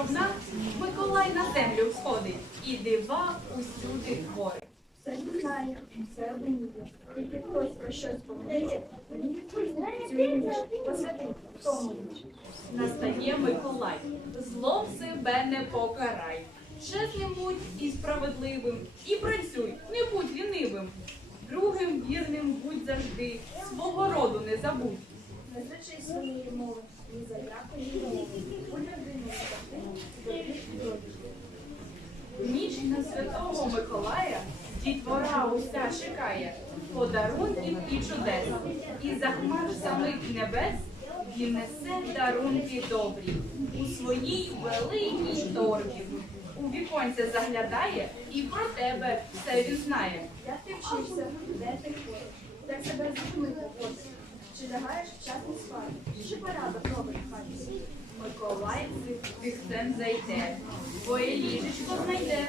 однак Миколай на землю сходить і дива усюди творить. Все знає, все розуміє. Тільки хтось про щось помиляє, цю посвятить тому. Настає Миколай, злом себе не покарай. Чесним будь і справедливим, і працюй, не будь лінивим. Другим вірним будь завжди, свого роду не забудь. Не звичай своєї мови, ні за якої мови. Будь людиною завжди, добрі і добрі. В Ніч на святого Миколая дітвора уся чекає подарунків і чудес. І за хмар самих небес він несе дарунки добрі у своїй великій торбі. У віконце заглядає і про тебе все він знає. Як ти вчишся, де ти ходиш, як себе з поводиш, чи лягаєш вчасно спати, чи в Миколай тихцем зайде, твоє ліжечко знайде,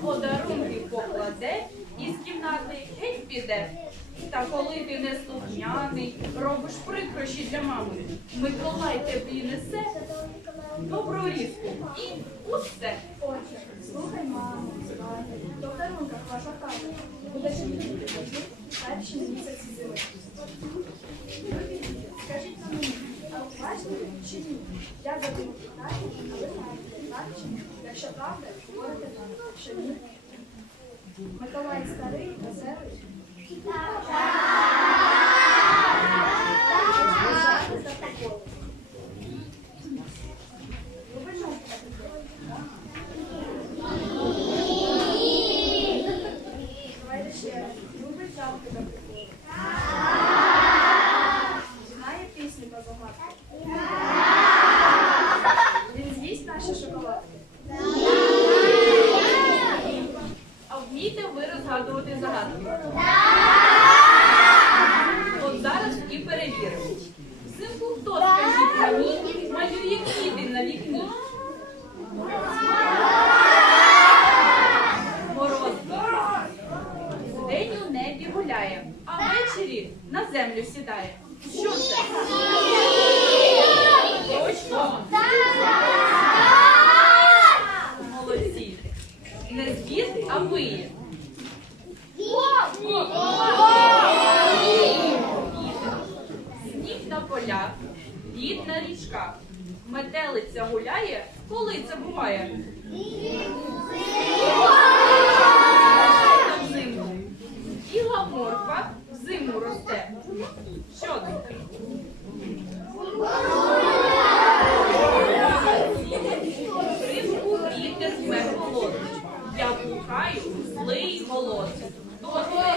подарунки покладе і з кімнати геть піде. Та коли ти неслухняний, робиш прикрощі для мами, Миколай тобі несе добру різку і усе. Отже, слухай знай, то в дарунках ваша хата. Любити завжди перші місяці зими. Любі діти, скажіть на мені, а уважні ви чи ні? Я задумав питання, а ви чи? Якщо правда, говорите нам, що ні. Миколай старий, веселий. Гуляє, а ввечері на землю сідає. Що це? Точно? Молодці. Не звір, а виє. Сніг на полях, лід на річках. Метелиця гуляє, коли це буває? Взимку. Біла морква взиму росте. Що це? Взимку вітер зме холодний. Я бухаю злий голодний. Хто це?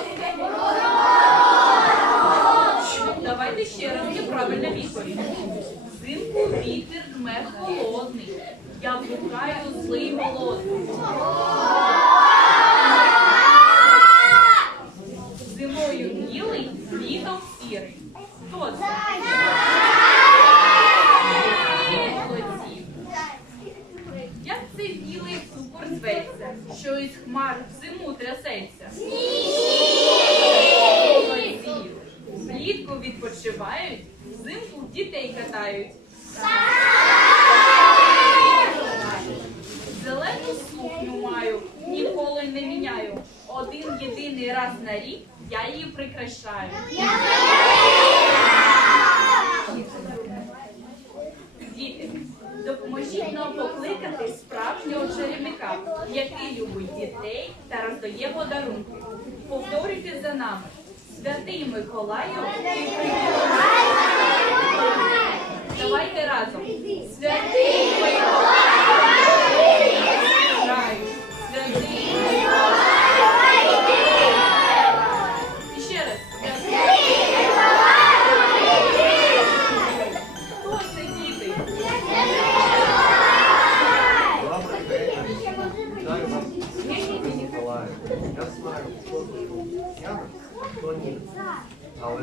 Давайте ще раз неправильна відповідь. Взимку вітер дме холодний. Я бухаю злий голодний. Зимою білий, літом сірий. Хто це? Як цей білий цукор зветься, що із хмар в зиму трясеться? Влітку відпочивають, взимку дітей катають. Зелену сукню маю, ніколи не міняю. Один єдиний раз на рік я її прикрашаю. Діти, допоможіть нам покликати справжнього чарівника, який любить дітей та роздає подарунки. Повторюйте за нами. Святий Миколаю, ти привів. Давайте разом. Святий Миколаю. Святий Миколаю. І ще раз. Хто це діти? Добрий день. Вітаю вас, Святий Миколаю. Я знаю, хто тут тягне, а хто ні. Але